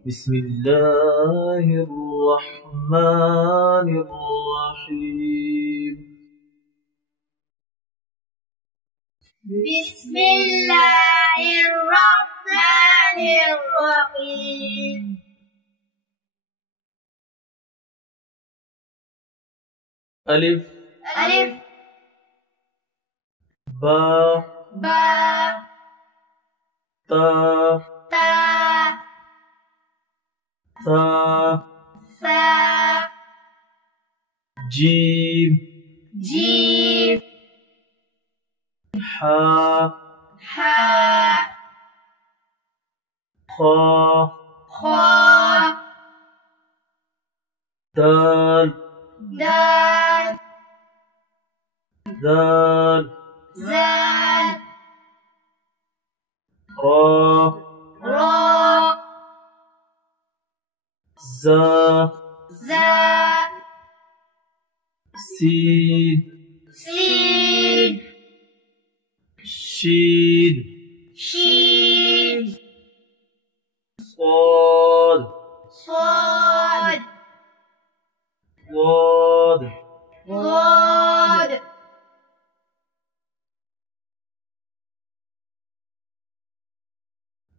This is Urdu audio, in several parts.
بسم الله الرحمن الرحيم. بسم الله الرحمن الرحيم. ألف ألف با با تا تا ثا ثا جيم جيم حا حا خا خا دال دال ذال زال را را زا زا سين سين شين شين صاد صاد ضاد ضاد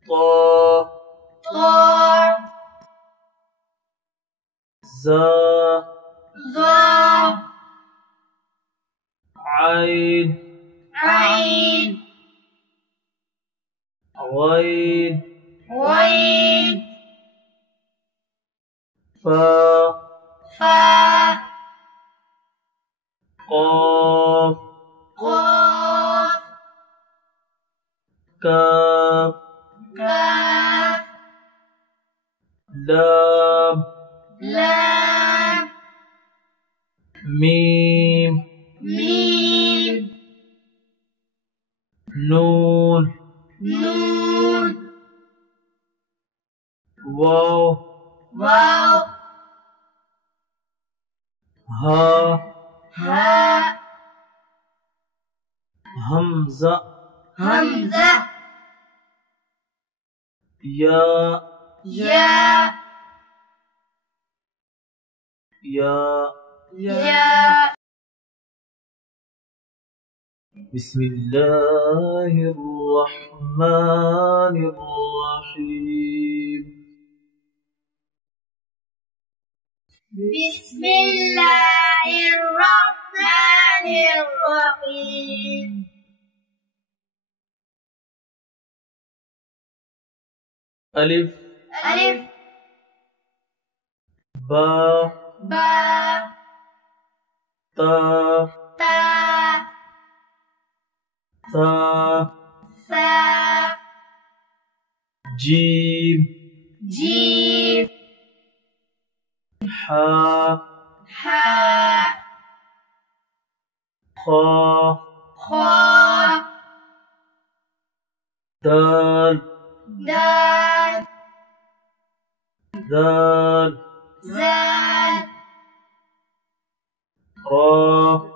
طا طا زا ظا عين عين غين غين فا فا قاف قاف كاف كاف لام لام ميم ميم نون نون واو واو ها ها همزة همزة يا يا يا يا بسم الله الرحمن الرحيم. بسم الله الرحمن الرحيم. ألف ألف با با تا تا ثا ثا جيم جيم حا حا خا خا دال دال ذال زال را